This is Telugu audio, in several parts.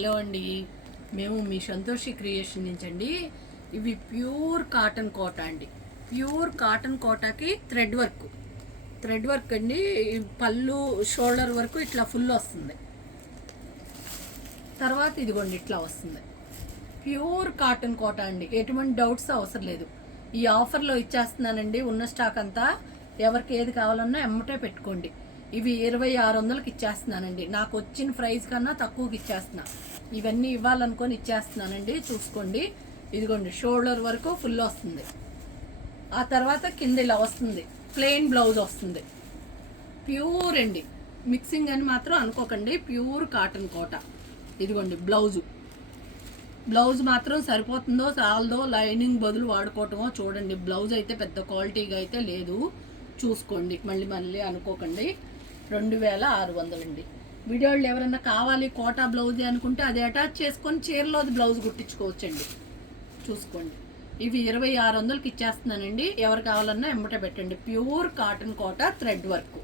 హలో అండి, మేము మీ సంతోషి క్రియేషన్ నుంచి అండి. ఇవి ప్యూర్ కాటన్ కోట అండి. ప్యూర్ కాటన్ కోటాకి థ్రెడ్ వర్క్ అండి. పళ్ళు షోల్డర్ వరకు ఇట్లా ఫుల్ వస్తుంది. తర్వాత ఇదిగోండి ఇట్లా వస్తుంది. ప్యూర్ కాటన్ కోట అండి, ఎటువంటి డౌట్స్ అవసరం లేదు. ఈ ఆఫర్లో ఇచ్చేస్తున్నానండి. ఉన్న స్టాక్ అంతా ఎవరికి ఏది కావాలన్నా ఎమ్మటే పెట్టుకోండి. ఇవి 2600కి ఇచ్చేస్తున్నానండి. నాకు వచ్చిన ప్రైస్ కన్నా తక్కువకి ఇచ్చేస్తున్నా. ఇవన్నీ ఇవ్వాలనుకొని ఇచ్చేస్తున్నానండి. చూసుకోండి, ఇదిగోండి షోల్డర్ వరకు ఫుల్ వస్తుంది. ఆ తర్వాత కింద ఇలా వస్తుంది, ప్లెయిన్ బ్లౌజ్ వస్తుంది. ప్యూర్ అండి, మిక్సింగ్ అని మాత్రం అనుకోకండి. ప్యూర్ కాటన్ కోట. ఇదిగోండి బ్లౌజ్ మాత్రం సరిపోతుందో చాలదో, లైనింగ్ బదులు వాడుకోవటమో చూడండి. బ్లౌజ్ అయితే పెద్ద క్వాలిటీగా అయితే లేదు, చూసుకోండి. మళ్ళీ అనుకోకండి. 2600 అండి. వీడియోలు ఎవరైనా కావాలి కోటా బ్లౌజ్ అనుకుంటే అది అటాచ్ చేసుకొని చీరలో అది బ్లౌజ్ కుట్టించుకోవచ్చండి. చూసుకోండి, ఇవి 2600కి ఇచ్చేస్తున్నానండి. ఎవరు కావాలన్నా ఎమ్మట పెట్టండి. ప్యూర్ కాటన్ కోట థ్రెడ్ వర్క్.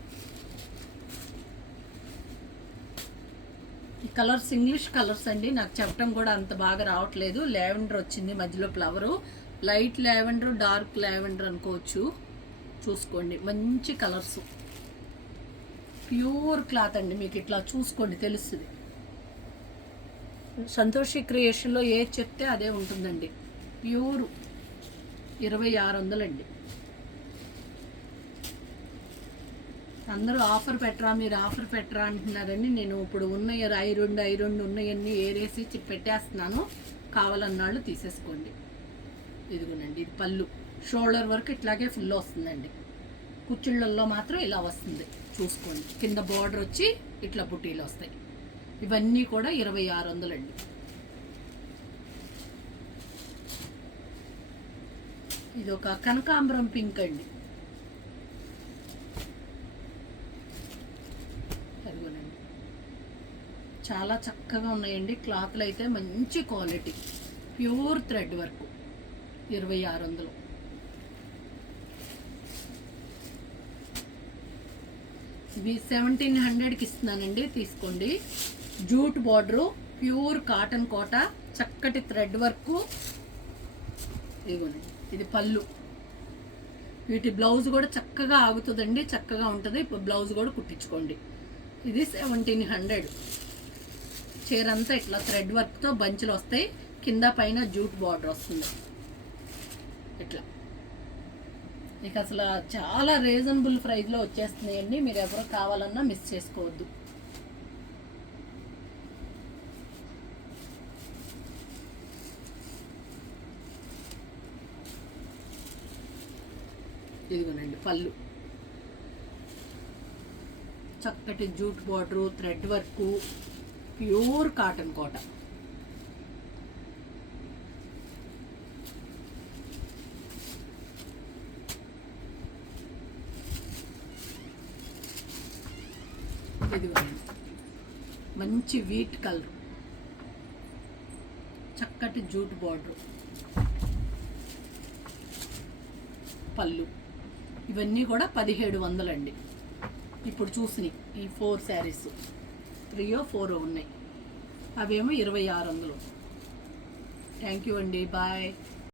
ఈ కలర్స్ ఇంగ్లీష్ కలర్స్ అండి, నాకు చెప్పడం కూడా అంత బాగా రావట్లేదు. లావెండర్ వచ్చింది మధ్యలో, flower light lavender, dark lavender అనుకోవచ్చు. చూసుకోండి, మంచి కలర్స్. ప్యూర్ క్లాత్ అండి, మీకు ఇట్లా చూసుకోండి తెలుస్తుంది. సంతోషి క్రియేషన్లో ఏది చెప్తే అదే ఉంటుందండి. ప్యూర్ 2600 అండి. అందరూ ఆఫర్ పెట్టరా, మీరు ఆఫర్ పెట్టరా అంటున్నారని నేను ఇప్పుడు ఉన్న ఐ రెండు ఉన్నాయన్నీ ఏరేసి పెట్టేస్తున్నాను. కావాలన్నాళ్ళు తీసేసుకోండి. ఇదిగోనండి, ఇది పళ్ళు షోల్డర్ వరకు ఇట్లాగే ఫుల్ వస్తుందండి. కుచ్చుళ్ళల్లో మాత్రం ఇలా వస్తుంది. చూసుకోండి, కింద బార్డర్ వచ్చి ఇట్లా బుట్టీలు వస్తాయి. ఇవన్నీ కూడా 2600 అండి. ఇది ఒక కనకాంబరం పింక్ అండి. అదిగోనండి, చాలా చక్కగా ఉన్నాయండి. క్లాత్లు అయితే మంచి క్వాలిటీ, ప్యూర్ థ్రెడ్ వర్క్. 2600. ఇవి 1700కి ఇస్తున్నానండి, తీసుకోండి. జూట్ బార్డరు, ప్యూర్ కాటన్ కోట, చక్కటి థ్రెడ్ వర్క్. ఇదిగోనండి, ఇది పళ్ళు. వీటి బ్లౌజ్ కూడా చక్కగా ఆగుతుందండి, చక్కగా ఉంటుంది. బ్లౌజ్ కూడా కుట్టించుకోండి. ఇది 1700. చీర అంతా ఇట్లా థ్రెడ్ వర్క్తో బంచులు వస్తాయి. కింద పైన జూట్ బార్డర్ వస్తుంది ఇట్లా. ఇక అసలు చాలా రీజనబుల్ ప్రైస్లో వచ్చేస్తున్నాయండి. మీరు ఎవరు కావాలన్నా మిస్ చేసుకోవద్దు. ఇదిగోనండి పళ్ళు, చక్కటి jute border, thread work, pure cotton Kota. ఇదిగోనండి, మంచి వీట్ కలర్, చక్కటి జూట్ బార్డర్, పళ్ళు. ఇవన్నీ కూడా 1700 అండి. ఇప్పుడు చూసినాయి ఈ 4 శారీస్, 3 or 4 ఉన్నాయి. అవేమో 2600. థ్యాంక్ యూ అండి, బాయ్.